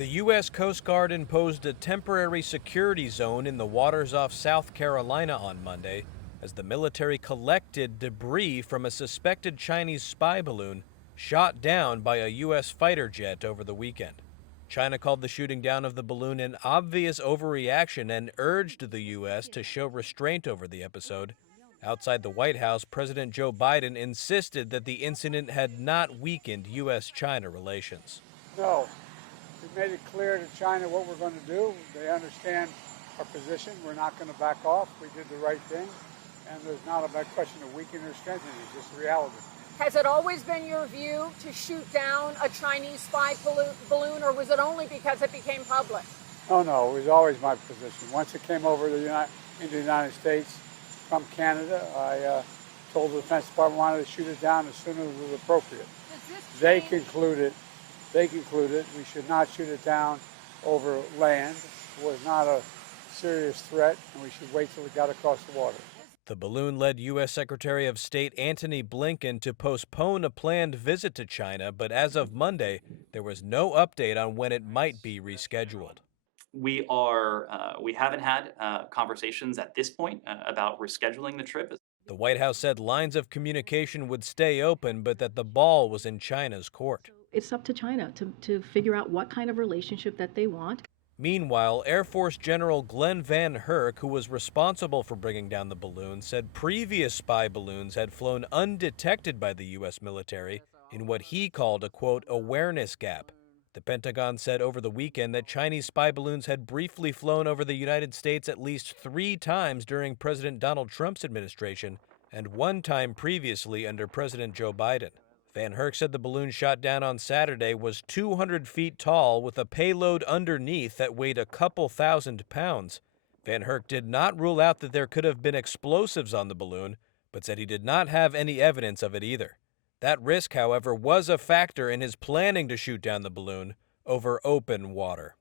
The U.S. Coast Guard imposed a temporary security zone in the waters off South Carolina on Monday as the military collected debris from a suspected Chinese spy balloon shot down by a U.S. fighter jet over the weekend. China called the shooting down of the balloon an obvious overreaction and urged the U.S. to show restraint over the episode. Outside the White House, President Joe Biden insisted that the incident had not weakened U.S.-China relations. No, we made it clear to China what we're going to do. They understand our position. We're not going to back off. We did the right thing, and there's not a question of weakening or strengthening. It's just reality. Has it always been your view to shoot down a Chinese spy balloon, or was it only because it became public? Oh, no, it was always my position. Once it came over into the United States from Canada, I told the Defense Department I wanted to shoot it down as soon as it was appropriate. They concluded we should not shoot it down over land. It was not a serious threat, and we should wait till it got across the water. The balloon led U.S. Secretary of State Antony Blinken to postpone a planned visit to China, but as of Monday, there was no update on when it might be rescheduled. We haven't had conversations at this point about rescheduling the trip. The White House said lines of communication would stay open, but that the ball was in China's court. It's up to China to figure out what kind of relationship that they want. Meanwhile, Air Force General Glenn Van Herk, who was responsible for bringing down the balloon, said previous spy balloons had flown undetected by the U.S. military in what he called a, quote, awareness gap. The Pentagon said over the weekend that Chinese spy balloons had briefly flown over the United States at least 3 times during President Donald Trump's administration and 1 time previously under President Joe Biden. Van Herk said the balloon shot down on Saturday was 200 feet tall with a payload underneath that weighed a couple thousand pounds. Van Herk did not rule out that there could have been explosives on the balloon, but said he did not have any evidence of it either. That risk, however, was a factor in his planning to shoot down the balloon over open water.